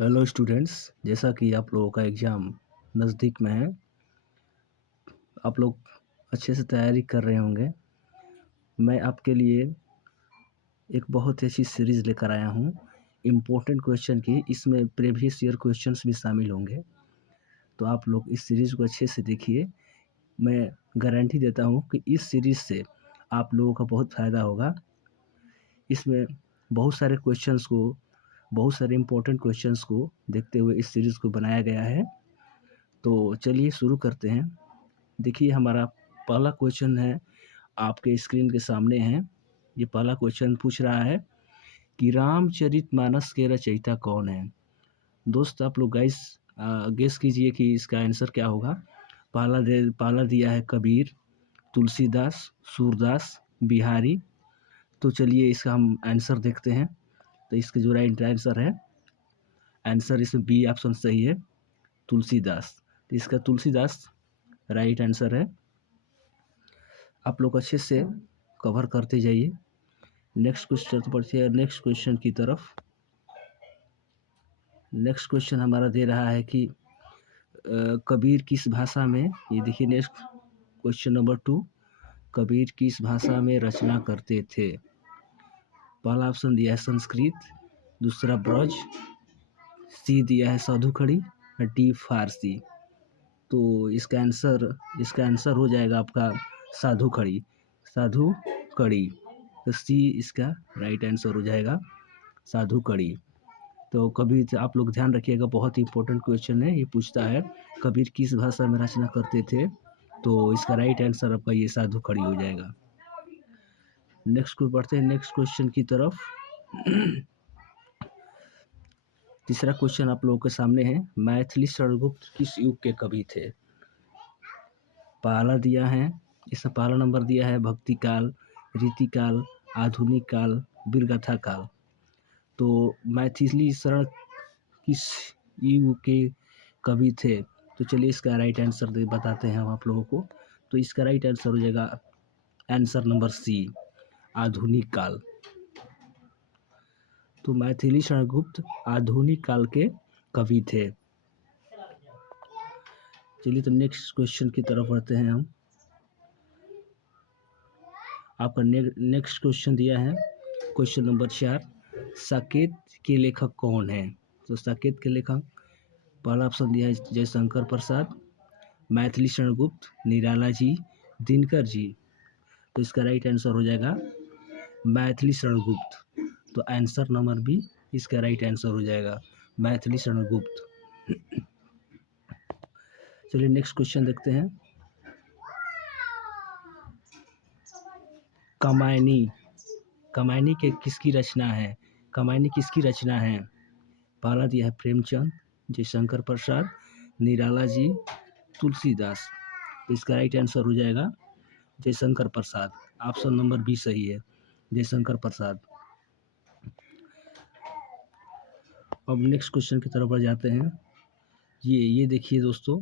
Hello students, जैसा कि आप लोगों का एग्ज़ाम नज़दीक में है, आप लोग अच्छे से तैयारी कर रहे होंगे। मैं आपके लिए एक बहुत ही अच्छी सीरीज़ लेकर आया हूँ, इम्पोर्टेंट क्वेश्चन की। इसमें प्रीवियस ईयर क्वेश्चंस भी शामिल होंगे, तो आप लोग इस सीरीज़ को अच्छे से देखिए। मैं गारंटी देता हूँ कि इस सीरीज़ से आप लोगों का बहुत फ़ायदा होगा। इसमें बहुत सारे क्वेश्चंस को, बहुत सारे इम्पोर्टेंट क्वेश्चंस को देखते हुए इस सीरीज़ को बनाया गया है। तो चलिए शुरू करते हैं। देखिए, हमारा पहला क्वेश्चन है, आपके स्क्रीन के सामने है। ये पहला क्वेश्चन पूछ रहा है कि रामचरितमानस के रचयिता कौन है? दोस्त आप लोग गाइस गेस कीजिए कि इसका आंसर क्या होगा। पहला दिया है कबीर, तुलसीदास, सूरदास, बिहारी। तो चलिए इसका हम आंसर देखते हैं। तो इसका जो राइट आंसर है, आंसर इसमें बी ऑप्शन सही है, तुलसीदास। तो इसका तुलसीदास राइट आंसर है। आप लोग अच्छे से कवर करते जाइए। नेक्स्ट क्वेश्चन बढ़ते हैं नेक्स्ट क्वेश्चन की तरफ। नेक्स्ट क्वेश्चन हमारा दे रहा है कि कबीर किस भाषा में, ये देखिए नेक्स्ट क्वेश्चन नंबर 2, कबीर किस भाषा में रचना करते थे? पहला ऑप्शन दिया है संस्कृत, दूसरा ब्रज, सी दिया है साधु खड़ी, और डी फारसी। तो इसका आंसर हो जाएगा आपका साधु खड़ी, साधु कड़ी। तो सी इसका राइट आंसर हो जाएगा, साधु कड़ी। तो कबीर, आप लोग ध्यान रखिएगा, बहुत ही इंपॉर्टेंट क्वेश्चन है। ये पूछता है कबीर किस भाषा में रचना करते थे, तो इसका राइट आंसर आपका ये साधु खड़ी हो जाएगा। नेक्स्ट को बढ़ते हैं नेक्स्ट क्वेश्चन की तरफ। तीसरा क्वेश्चन आप लोगों के सामने है, मैथिली स्वर्णगुप्त किस युग के कवि थे? पहला दिया है, इसका पहला नंबर दिया है भक्ति काल, रीति काल, आधुनिक काल, वीरगाथा काल। तो मैथिली शरण किस युग के कवि थे? तो चलिए इसका राइट आंसर बताते हैं हम आप लोगों को। तो इसका राइट आंसर हो जाएगा आंसर नंबर सी, आधुनिक काल। तो मैथिली शरणगुप्त आधुनिक काल के कवि थे। चलिए तो नेक्स्ट क्वेश्चन की तरफ बढ़ते हैं हम। आपका नेक्स्ट क्वेश्चन दिया है क्वेश्चन नंबर 4, साकेत के लेखक कौन है? तो साकेत के लेखक, पहला ऑप्शन दिया है जयशंकर प्रसाद, मैथिली शरणगुप्त, निराला जी, दिनकर जी। तो इसका राइट आंसर हो जाएगा मैथिली शरणगुप्त। तो आंसर नंबर बी इसका राइट आंसर हो जाएगा, मैथिली शरणगुप्त। चलिए नेक्स्ट क्वेश्चन देखते हैं। कमायनी, कमायनी के किसकी रचना है? कमायनी किसकी रचना है? पहला दिया है प्रेमचंद, जयशंकर प्रसाद, निराला जी, तुलसीदास। तो इसका राइट आंसर हो जाएगा Jaishankar Prasad. Option number B सही है, जयशंकर प्रसाद। अब नेक्स्ट क्वेश्चन की तरफ बढ़ जाते हैं। ये देखिए दोस्तों,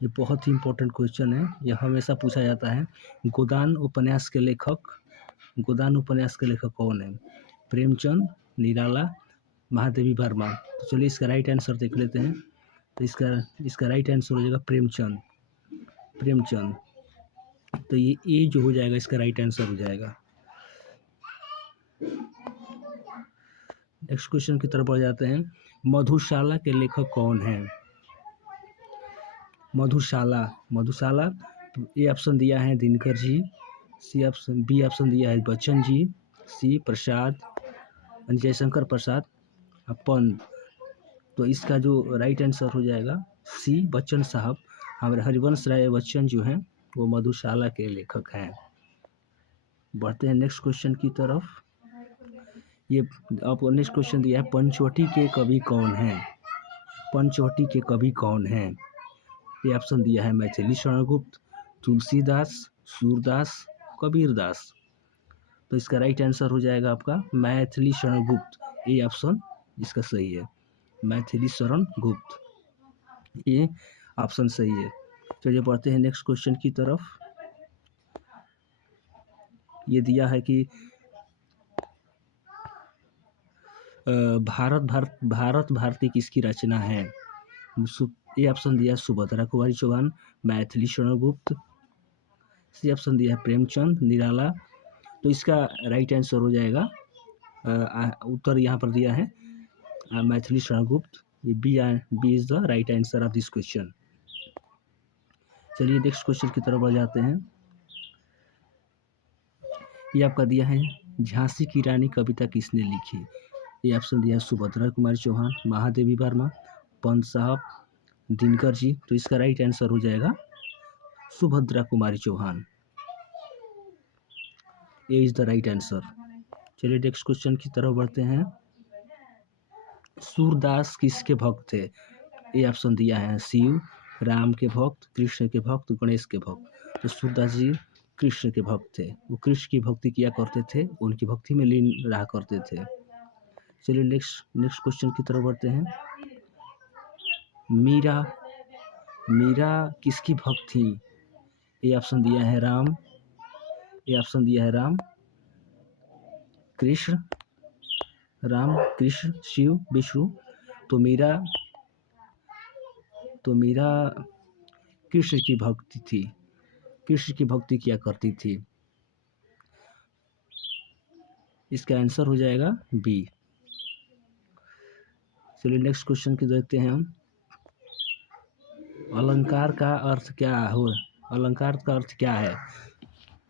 ये बहुत ही इम्पोर्टेंट क्वेश्चन है। यह हमेशा पूछा जाता है, गोदान उपन्यास के लेखक, गोदान उपन्यास के लेखक कौन है? प्रेमचंद, निराला, महादेवी वर्मा। तो चलिए इसका राइट आंसर देख लेते हैं। तो इसका राइट आंसर हो जाएगा प्रेमचंद, प्रेमचंद। तो ये जो हो जाएगा इसका राइट आंसर हो जाएगा। नेक्स्ट क्वेश्चन की तरफ बढ़ जाते हैं। मधुशाला के लेखक कौन है? मधुशाला, मधुशाला, ए ऑप्शन दिया है दिनकर जी, बी ऑप्शन दिया है बच्चन जी, सी प्रसाद, जयशंकर प्रसाद, पंत। तो इसका जो राइट आंसर हो जाएगा सी, बच्चन साहब। हमारे हरिवंश राय बच्चन जो हैं वो मधुशाला के लेखक हैं। बढ़ते हैं नेक्स्ट क्वेश्चन की तरफ। ये आपको नेक्स्ट क्वेश्चन दिया है, पंचवटी के कवि कौन हैं? पंचवटी के कवि कौन हैं? ये ऑप्शन दिया है मैथिली शरणगुप्त, तुलसीदास, सूरदास, कबीरदास। तो इसका राइट आंसर हो जाएगा आपका मैथिली शरणगुप्त। ये ऑप्शन इसका सही है, मैथिली शरण गुप्त, ये ऑप्शन सही है। चलिए बढ़ते हैं नेक्स्ट क्वेश्चन की तरफ। ये दिया है कि भारत भारती किसकी रचना है? ए ऑप्शन दिया है सुभद्रा कुमारी चौहान, मैथिली शरण गुप्त। सी ऑप्शन दिया है प्रेमचंद निराला। तो इसका राइट आंसर हो जाएगा, उत्तर यहाँ पर दिया है मैथिली शरण गुप्त। ये B is the right answer of this question. चलिए नेक्स्ट क्वेश्चन की तरफ बढ़ जाते हैं। ये आपका दिया है झांसी की रानी कविता किसने लिखी? ये ऑप्शन दिया है सुभद्रा कुमारी चौहान, महादेवी वर्मा, पंत साहब, दिनकर जी। तो इसका राइट आंसर हो जाएगा सुभद्रा कुमारी चौहान। ए इज द राइट आंसर। चलिए नेक्स्ट क्वेश्चन की तरफ बढ़ते हैं। सूरदास किसके भक्त थे? ये ऑप्शन दिया है शिव, राम के भक्त, कृष्ण के भक्त, गणेश के भक्त। तो सूरदास जी कृष्ण के भक्त थे। वो कृष्ण की भक्ति किया करते थे, उनकी भक्ति में लीन रहा करते थे। चलिए नेक्स्ट क्वेश्चन की तरफ बढ़ते हैं। मीरा किसकी भक्त थी? ये ऑप्शन दिया है राम, ये ऑप्शन दिया है राम कृष्ण, शिव, विष्णु। तो मीरा कृष्ण की भक्ति थी, कृष्ण की भक्ति किया करती थी। इसका आंसर हो जाएगा बी। चलिए नेक्स्ट क्वेश्चन की देखते हैं हम। अलंकार का अर्थ क्या हो? अलंकार का अर्थ क्या है?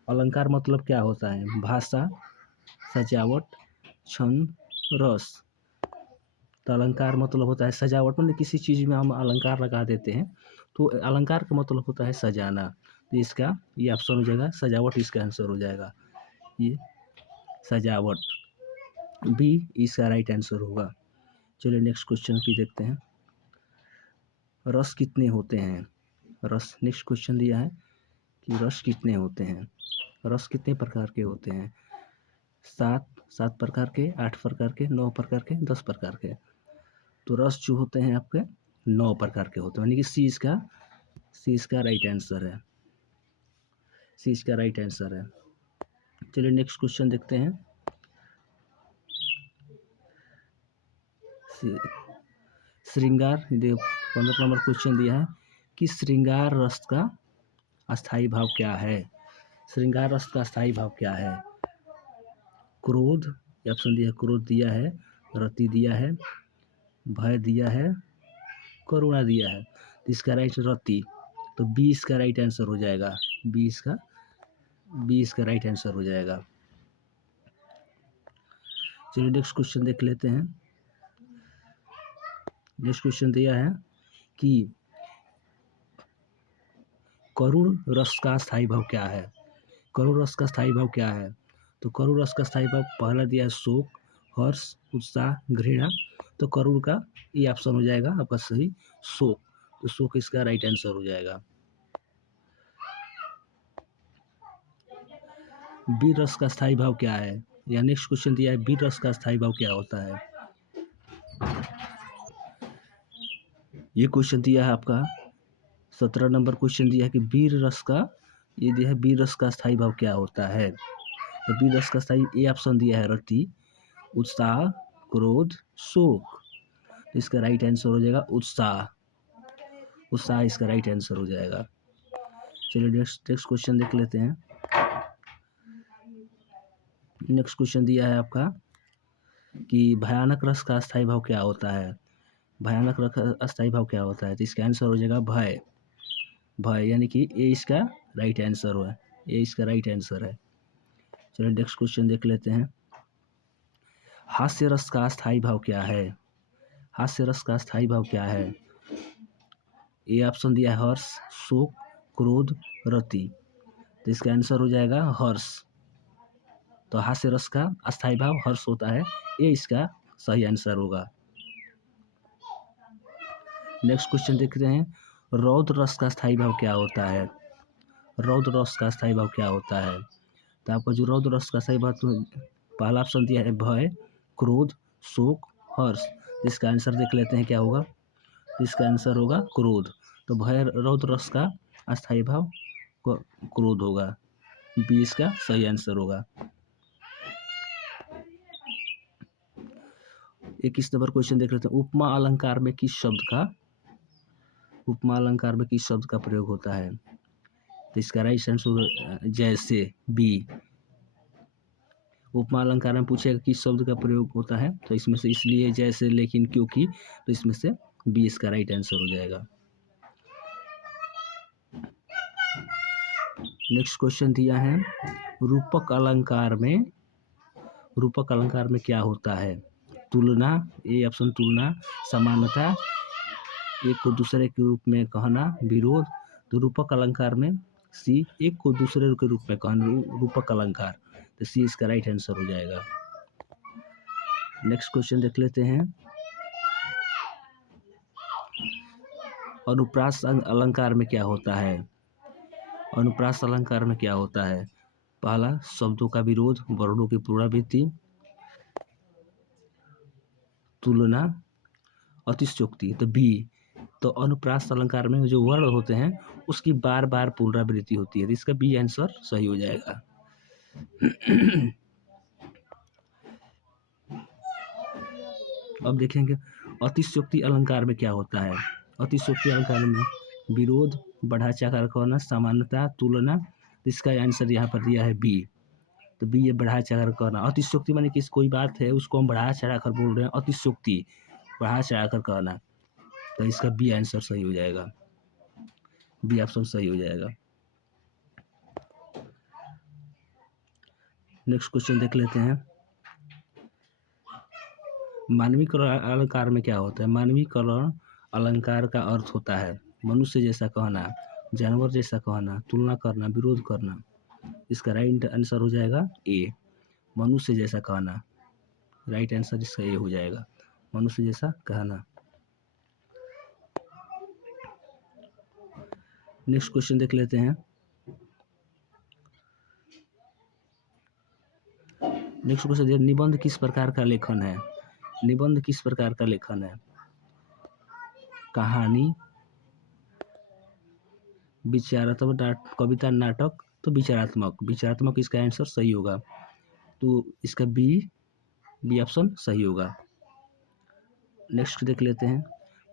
अलंकार मतलब क्या होता है? भाषा, सजावट, छंद, रस। तो अलंकार मतलब होता है सजावट, मतलब किसी चीज़ में हम अलंकार लगा देते हैं, तो अलंकार का मतलब होता है सजाना। तो इसका ये ऑप्शन हो जाएगा सजावट, इसका आंसर हो जाएगा ये सजावट। बी इसका राइट आंसर होगा। चलिए नेक्स्ट क्वेश्चन की देखते हैं। रस कितने होते हैं? रस, नेक्स्ट क्वेश्चन दिया है कि रस कितने होते हैं। रस कितने प्रकार के होते हैं? 7 प्रकार के, 8 प्रकार के, 9 प्रकार के, 10 प्रकार के। तो रस जो होते हैं आपके 9 प्रकार के होते हैं, यानी कि सी इसका राइट आंसर है। सी इसका राइट आंसर है। चलिए नेक्स्ट क्वेश्चन देखते हैं। श्रृंगार, 15 नंबर क्वेश्चन दिया है कि श्रृंगार रस का अस्थाई भाव क्या है? श्रृंगार रस का अस्थाई भाव क्या है? क्रोध, ऑप्शन दिया है क्रोध दिया है, रति दिया है, भय दिया है, करुणा दिया है। तो इसका राइट रति। तो बी इसका राइट आंसर हो जाएगा। बी इसका राइट आंसर हो जाएगा। चलिए नेक्स्ट क्वेश्चन देख लेते हैं। नेक्स्ट क्वेश्चन दिया है कि करुण रस का स्थायी भाव क्या है? करुण रस का स्थायी भाव क्या है? तो करुण रस का स्थायी भाव पहला दिया है शोक, हर्ष, उत्साह, घृणा। तो करुण का ये ऑप्शन हो जाएगा आपका सही, शोक। तो शोक इसका राइट आंसर हो जाएगा। वीर रस का स्थायी भाव क्या है? या नेक्स्ट क्वेश्चन दिया है वीर रस का स्थायी भाव क्या होता है? ये क्वेश्चन दिया है आपका 17 नंबर क्वेश्चन दिया है कि वीर रस का, ये दिया है वीर रस का स्थायी भाव क्या होता है? तो वीर रस का स्थायी ए ऑप्शन दिया है रति, उत्साह, क्रोध, शोक। तो इसका राइट आंसर हो जाएगा उत्साह। उत्साह इसका राइट आंसर हो जाएगा। चलिए नेक्स्ट क्वेश्चन देख लेते हैं। नेक्स्ट क्वेश्चन दिया है आपका कि भयानक रस का अस्थायी भाव क्या होता है? भयानक रस का अस्थायी भाव क्या होता है? तो इसका आंसर हो जाएगा भय। यानी कि ए इसका राइट आंसर हुआ, ये इसका राइट आंसर है। चलिए नेक्स्ट क्वेश्चन देख लेते हैं। हास्य रस का अस्थायी भाव क्या है? हास्य रस का अस्थायी भाव क्या है? ए ऑप्शन दिया है हर्ष, शोक, क्रोध, रति। तो इसका आंसर हो जाएगा हर्ष। तो हास्य रस का अस्थायी भाव हर्ष होता है, ये इसका सही आंसर होगा। नेक्स्ट क्वेश्चन देखते हैं। रौद्र रस का स्थायी भाव क्या होता है? रौद्र रस का स्थायी भाव क्या होता है? तो आपका जो रौद्र रस का स्थायी भाव, तो पहला ऑप्शन दिया है भय, क्रोध, शोक, हर्ष। इसका आंसर देख लेते हैं क्या होगा। इसका आंसर होगा क्रोध। तो भय रौद्र रस का अस्थायी भाव क्रोध होगा। बी इसका सही आंसर होगा। 21 नंबर क्वेश्चन देख लेते हैं। उपमा अलंकार में किस शब्द का प्रयोग होता है? तो इसका राइट आंसर जैसे, बी। उपमा अलंकार में पूछेगा किस शब्द का प्रयोग होता है, तो इसमें से इसलिए, जैसे, लेकिन, क्योंकि, तो इसमें से बी इसका राइट आंसर हो जाएगा। नेक्स्ट क्वेश्चन दिया है, रूपक अलंकार में क्या होता है? तुलना, ए ऑप्शन तुलना, समानता, एक को दूसरे के रूप में कहना, विरोध। तो रूपक अलंकार में सी, एक को दूसरे के रूप में कहना, रूपक अलंकार, तो सी इसका राइट आंसर हो जाएगा। नेक्स्ट क्वेश्चन देख लेते हैं, अनुप्रास अलंकार में क्या होता है? अनुप्रास अलंकार में क्या होता है? पहला, शब्दों का विरोध, वर्णों की पुनरावृत्ति, तुलना, अतिशयोक्ति। तो बी। तो अनुप्रास अलंकार में जो वर्ण होते हैं उसकी बार बार पुनरावृत्ति होती है, तो इसका बी आंसर सही हो जाएगा। अब देखेंगे अतिशयोक्ति अलंकार में क्या होता है। अतिशयोक्ति अलंकार में विरोध, बढ़ा चढ़ा कहना, समानता, तुलना। इसका आंसर यहाँ पर दिया है बी। तो बी ये बढ़ा चढ़ा कहना। अतिशयोक्ति माने कि कोई बात है उसको हम बढ़ा चढ़ा कर बोल रहे हैं, अतिशयोक्ति बढ़ा चढ़ा कर कहना, तो इसका बी आंसर सही हो जाएगा, बी ऑप्शन सही हो जाएगा। नेक्स्ट क्वेश्चन देख लेते हैं, मानवीकरण अलंकार में क्या होता है? मानवीकरण अलंकार का अर्थ होता है मनुष्य जैसा कहना, जानवर जैसा कहना, तुलना करना, विरोध करना। इसका राइट आंसर हो जाएगा ए, मनुष्य जैसा कहना। राइट आंसर इसका ए हो जाएगा, मनुष्य जैसा कहना। नेक्स्ट क्वेश्चन देख लेते हैं, नेक्स्ट क्वेश्चन, निबंध किस प्रकार का लेखन है? निबंध किस प्रकार का लेखन है? कहानी, विचारात्मक, कविता, नाटक। तो विचारात्मक इसका आंसर सही होगा, तो इसका बी ऑप्शन सही होगा। नेक्स्ट देख लेते हैं,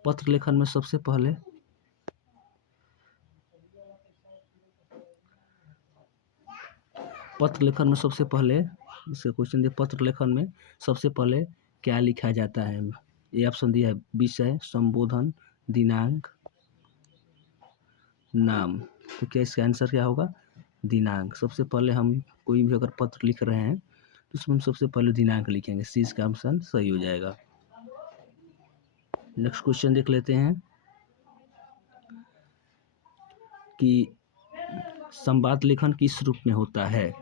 पत्र लेखन में सबसे पहले इसका क्वेश्चन दे, पत्र लेखन में सबसे पहले क्या लिखा जाता है? ये ऑप्शन दिया है, विषय, संबोधन, दिनांक, नाम। तो क्या इसका आंसर क्या होगा? दिनांक। सबसे पहले हम कोई भी अगर पत्र लिख रहे हैं तो उसमें हम सबसे पहले दिनांक लिखेंगे, सी इसका ऑप्शन सही हो जाएगा। नेक्स्ट क्वेश्चन देख लेते हैं कि संवाद लेखन किस रूप में होता है?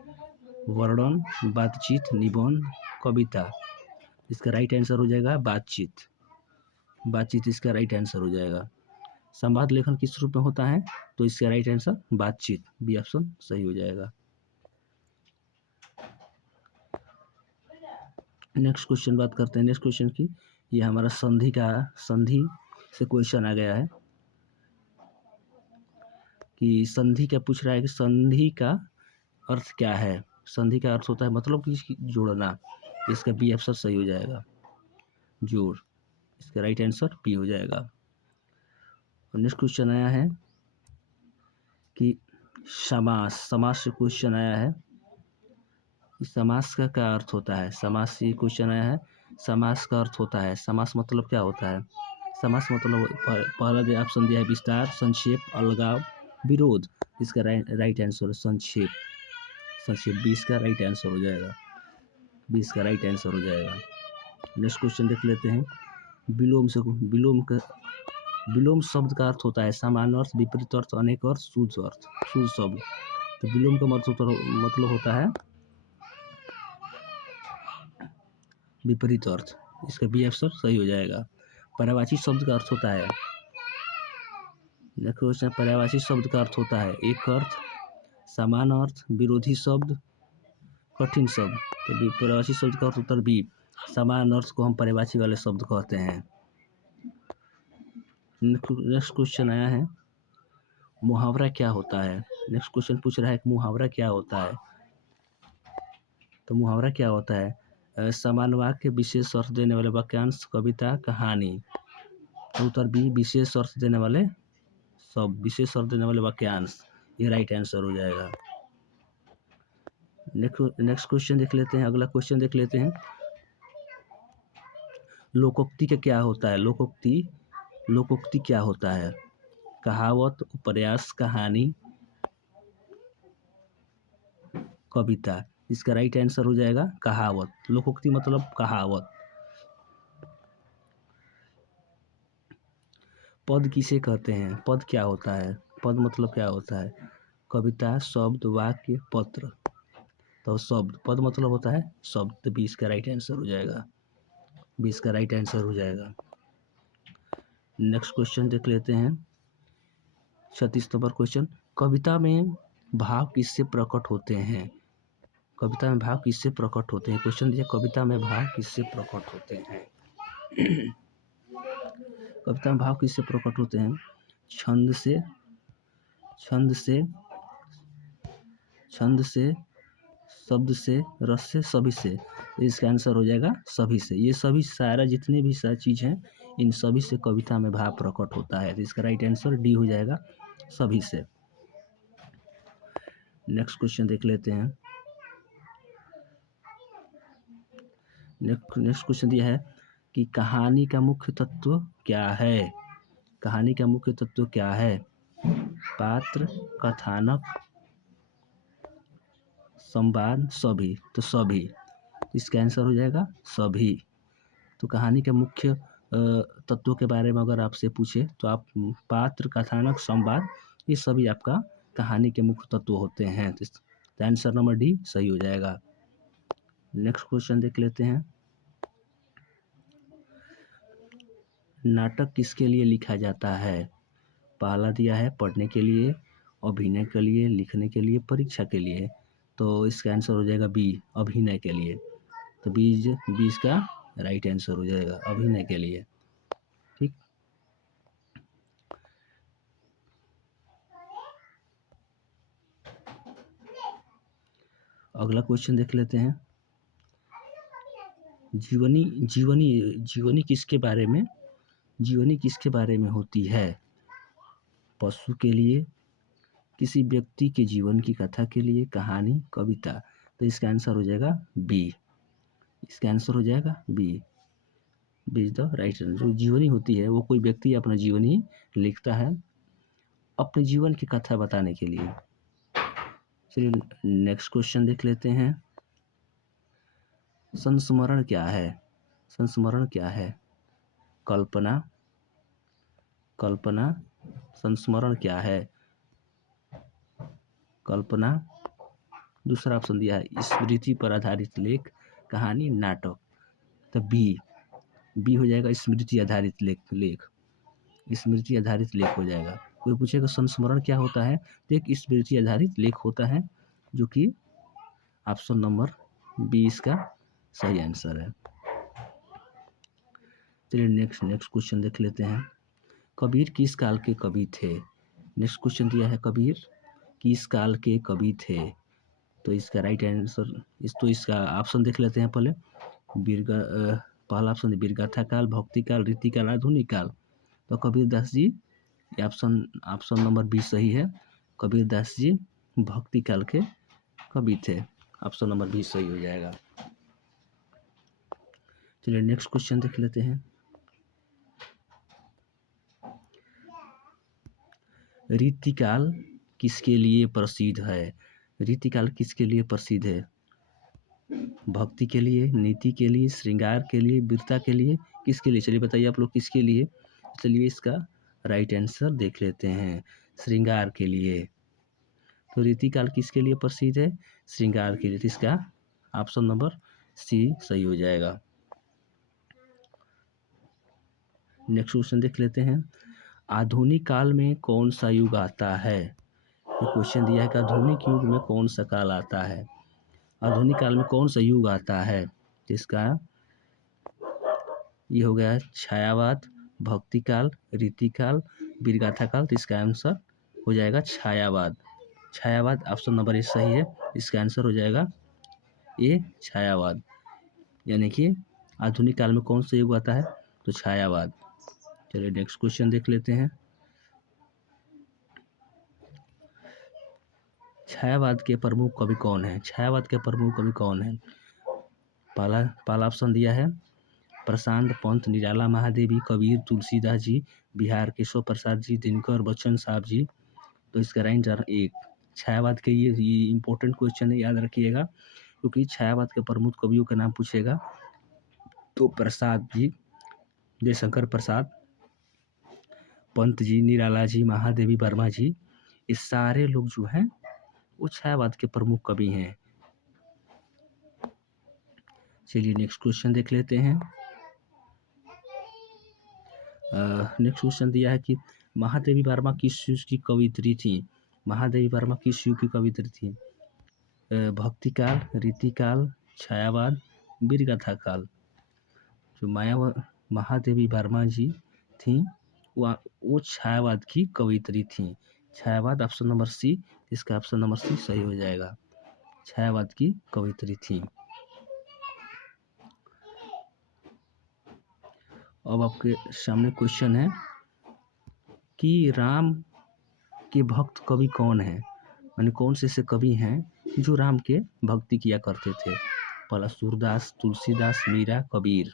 वर्णन, बातचीत, निबंध, कविता। इसका राइट आंसर हो जाएगा बातचीत इसका राइट आंसर हो जाएगा। संवाद लेखन किस रूप में होता है? तो इसका राइट आंसर बातचीत, बी ऑप्शन सही हो जाएगा। नेक्स्ट क्वेश्चन बात करते हैं, नेक्स्ट क्वेश्चन की, ये हमारा संधि से क्वेश्चन आ गया है कि संधि क्या पूछ रहा है कि संधि का अर्थ क्या है? संधि का अर्थ होता है मतलब कि जोड़ना, इसका बी ऑप्शन सही हो जाएगा, जोड़। इसका राइट आंसर बी हो जाएगा। और नेक्स्ट क्वेश्चन आया है कि समास से क्वेश्चन आया है, समास का क्या अर्थ होता है? समास से क्वेश्चन आया है, समास का अर्थ होता है, समास मतलब क्या होता है? समास मतलब पहला ऑप्शन दिया है, विस्तार, संक्षेप, अलगाव, विरोध। इसका राइट आंसर संक्षेप, 20 का राइट आंसर हो जाएगा, 20 का राइट आंसर हो जाएगा। नेक्स्ट क्वेश्चन देख लेते हैं, विलोम शब्द का अर्थ होता है सामान्य अर्थ, विपरीत अर्थ, अनेक अर्थ, शुद्ध शब्द। तो विलोम का मतलब होता है विपरीत अर्थ, इसका बी ऑप्शन सही हो जाएगा। पर्यायवाची शब्द का अर्थ होता है, नेक्स्ट क्वेश्चन, पर्यायवाची शब्द का अर्थ होता है एक अर्थ, समान अर्थ, विरोधी शब्द, कठिन शब्द। तो पर्यायवाची शब्द का अर्थ उत्तर बी, समान अर्थ को हम पर्यायवाची वाले शब्द कहते हैं। नेक्स्ट क्वेश्चन आया है, मुहावरा क्या होता है? नेक्स्ट क्वेश्चन पूछ रहा है कि मुहावरा क्या होता है? तो मुहावरा क्या होता है? समान वाक्य विशेष अर्थ देने वाले वाक्यांश कविता कहानी। तो उत्तर बी विशेष अर्थ देने वाले सब विशेष अर्थ देने वाले वाक्यांश, ये राइट आंसर हो जाएगा। नेक्स्ट क्वेश्चन देख लेते हैं, अगला क्वेश्चन देख लेते हैं। लोकोक्ति का क्या होता है? लोकोक्ति क्या होता है? कहावत, उपन्यास, कहानी, कविता। इसका राइट आंसर हो जाएगा कहावत। लोकोक्ति मतलब कहावत। पद किसे कहते हैं? पद क्या होता है? पद मतलब क्या होता है? कविता, शब्द, वाक्य, पत्र। तो शब्द, पद मतलब होता है शब्द। तो 20 का राइट आंसर हो जाएगा। 20 का राइट आंसर हो जाएगा। नेक्स्ट क्वेश्चन देख लेते हैं, 36 नंबर क्वेश्चन। कविता में भाव किससे प्रकट होते हैं? कविता में भाव किससे प्रकट होते हैं? क्वेश्चन दिया, कविता में भाव किससे प्रकट होते हैं? कविता में भाव किससे प्रकट होते हैं? छंद से, शब्द से, रस से, सभी से। इसका आंसर हो जाएगा सभी से। ये सभी सारा जितने भी सारी चीज़ हैं, इन सभी से कविता में भाव प्रकट होता है। तो इसका राइट आंसर डी हो जाएगा, सभी से। नेक्स्ट क्वेश्चन देख लेते हैं। नेक्स्ट क्वेश्चन दिया है कि कहानी का मुख्य तत्व क्या है? कहानी का मुख्य तत्व क्या है? पात्र, कथानक, संवाद, सभी। तो सभी, इसका आंसर हो जाएगा सभी। तो कहानी के मुख्य तत्वों के बारे में अगर आपसे पूछे तो आप पात्र, कथानक, संवाद, ये सभी आपका कहानी के मुख्य तत्व होते हैं। तो आंसर नंबर डी सही हो जाएगा। नेक्स्ट क्वेश्चन देख लेते हैं। नाटक किसके लिए लिखा जाता है? पहला दिया है पढ़ने के लिए, अभिनय के लिए, लिखने के लिए, परीक्षा के लिए। तो इसका आंसर हो जाएगा बी, अभिनय के लिए। तो 20 का राइट आंसर हो जाएगा, अभिनय के लिए। ठीक, अगला क्वेश्चन देख लेते हैं। जीवनी किसके बारे में, जीवनी किसके बारे में होती है? पशु के लिए, किसी व्यक्ति के जीवन की कथा के लिए, कहानी, कविता। तो इसका आंसर हो जाएगा बी। इसका आंसर हो जाएगा बी, बीज द राइट। जो जीवनी होती है वो कोई व्यक्ति अपना जीवनी लिखता है अपने जीवन की कथा बताने के लिए। चलिए नेक्स्ट क्वेश्चन देख लेते हैं। संस्मरण क्या है? संस्मरण क्या है? कल्पना, संस्मरण क्या है? कल्पना। दूसरा ऑप्शन दिया है स्मृति पर आधारित लेख, कहानी, नाटक। तो बी हो जाएगा स्मृति आधारित लेख। स्मृति आधारित लेख हो जाएगा। कोई पूछेगा संस्मरण क्या होता है, तो एक स्मृति आधारित लेख होता है, जो कि ऑप्शन नंबर 20 का सही आंसर है। चलिए नेक्स्ट क्वेश्चन देख लेते हैं। कबीर किस काल के कवि थे? नेक्स्ट क्वेश्चन दिया है कबीर किस काल के कवि थे? तो इसका राइट आंसर इसका ऑप्शन देख लेते हैं पहले। पहला ऑप्शन वीरगाथा काल, भक्ति काल, रीति काल, आधुनिक काल। तो कबीर दास जी, ऑप्शन नंबर 20 सही है। कबीर दास जी भक्ति काल के कवि थे। ऑप्शन नंबर 20 सही हो जाएगा। चलिए नेक्स्ट क्वेश्चन देख लेते हैं। रीतिकाल किसके लिए प्रसिद्ध है? रीतिकाल किसके लिए प्रसिद्ध है? भक्ति के लिए, नीति के लिए, श्रृंगार के लिए, वीरता के लिए, किसके लिए? चलिए बताइए आप लोग किसके लिए। चलिए इसका राइट आंसर देख लेते हैं, श्रृंगार के लिए। तो रीतिकाल किसके लिए प्रसिद्ध है? श्रृंगार के लिए। तो इसका ऑप्शन नंबर सी सही हो जाएगा। नेक्स्ट क्वेश्चन देख लेते हैं। आधुनिक काल में कौन सा युग आता है? क्वेश्चन दिया है कि आधुनिक युग में कौन सा काल आता है? आधुनिक काल में कौन सा युग आता है? इसका ये हो गया छायावाद, भक्ति काल, रीति काल, वीरगाथा काल। तो इसका आंसर हो जाएगा छायावाद। छायावाद ऑप्शन नंबर ए सही है। इसका आंसर हो जाएगा ए, छायावाद। यानी कि आधुनिक काल में कौन सा युग आता है? तो छायावाद। चलिए नेक्स्ट क्वेश्चन देख लेते हैं। छायावाद के प्रमुख कवि कौन है? छायावाद के प्रमुख कवि कौन है? पहला ऑप्शन दिया है प्रशांत पंत, निराला महादेवी, कबीर, तुलसीदास जी, बिहार केशव प्रसाद जी, दिनकर बच्चन साहब जी। तो इसका राइट आंसर 1। छायावाद के ये इंपॉर्टेंट क्वेश्चन है, याद रखिएगा, क्योंकि छायावाद के प्रमुख कवियों का नाम पूछेगा तो प्रसाद जी, जयशंकर प्रसाद, पंत जी, निराला जी, महादेवी वर्मा जी, ये सारे लोग जो हैं वो छायावाद के प्रमुख कवि हैं। चलिए नेक्स्ट क्वेश्चन देख लेते हैं। नेक्स्ट क्वेश्चन दिया है कि महादेवी वर्मा किस युग की कवियत्री थी? महादेवी वर्मा किस युग की कवियत्री थी? भक्ति काल, रीति काल, छायावाद, वीरगाथा काल। जो महादेवी वर्मा जी थी वो छायावाद की कवियत्री थी। छायावाद ऑप्शन नंबर सी, इसका ऑप्शन नंबर सी सही हो जाएगा। छायावाद की कवियत्री थी। अब आपके सामने क्वेश्चन है कि राम के भक्त कवि कौन है? यानी कौन से ऐसे कवि हैं जो राम के भक्ति किया करते थे? पहला सूरदास, तुलसीदास, मीरा, कबीर।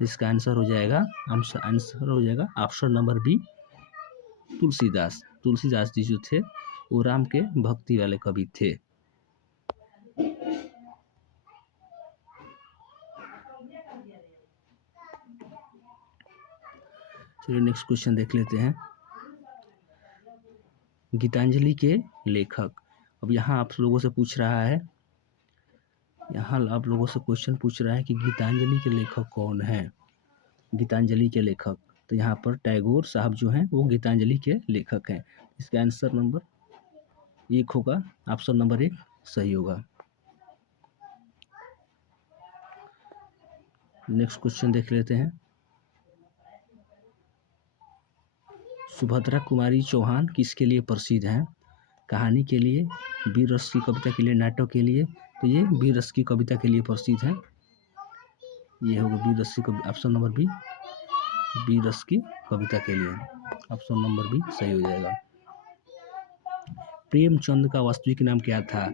इसका आंसर हो जाएगा option number B, Tulsidas. Tulsidas ji जो थे वो राम के भक्ति वाले कवि थे। चलिए नेक्स्ट क्वेश्चन देख लेते हैं। गीतांजलि के लेखक। अब यहाँ आप लोगों से पूछ रहा है, क्वेश्चन पूछ रहा है कि गीतांजलि के लेखक कौन है? गीतांजलि के लेखक, तो यहाँ पर टैगोर साहब जो हैं वो गीतांजलि के लेखक हैं। इसका आंसर नंबर 1 होगा, ऑप्शन नंबर 1 सही होगा। नेक्स्ट क्वेश्चन देख लेते हैं। सुभद्रा कुमारी चौहान किसके लिए प्रसिद्ध हैं? कहानी के लिए, वीर रस की कविता के लिए, नाटक के लिए? तो ये वीर रस की कविता के लिए प्रसिद्ध है। ये होगा वीर रस की कविता, ऑप्शन नंबर बी, वीर रस की कविता के लिए, ऑप्शन नंबर बी सही हो जाएगा। प्रेमचंद का वास्तविक नाम क्या था?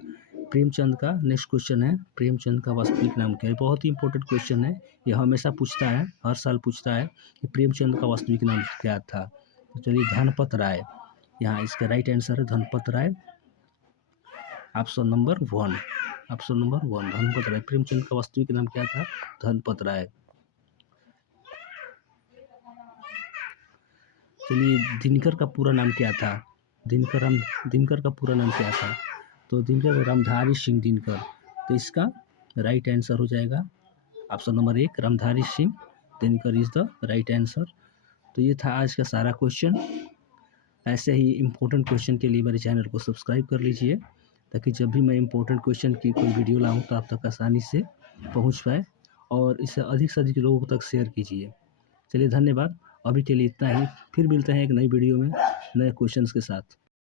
प्रेमचंद का नेक्स्ट क्वेश्चन है, प्रेमचंद का वास्तविक नाम क्या है? बहुत ही इंपॉर्टेंट क्वेश्चन है, ये हमेशा पूछता है, हर साल पूछता है कि प्रेमचंद का वास्तविक नाम क्या था। तो चलिए धनपत राय, यहाँ इसका राइट आंसर है Dhanpat Rai, option number 1, option number 1 Dhanpat Rai. Premchand का वास्तविक नाम क्या था? धनपत राय। चलिए दिनकर का पूरा नाम क्या था? दिनकर का पूरा नाम क्या था? तो दिनकर रामधारी सिंह दिनकर। तो इसका राइट आंसर हो जाएगा option number 1, Ramdhari Singh Dinkar is the right answer. तो ये था आज का सारा क्वेश्चन। ऐसे ही इम्पोर्टेंट क्वेश्चन के लिए मेरे चैनल को सब्सक्राइब कर लीजिए, ताकि जब भी मैं इम्पोर्टेंट क्वेश्चन की कोई वीडियो लाऊं तो आप तक आसानी से पहुंच पाए, और इसे अधिक से अधिक लोगों तक शेयर कीजिए। चलिए धन्यवाद, अभी के लिए इतना ही, फिर मिलते हैं एक नई वीडियो में नए क्वेश्चंस के साथ।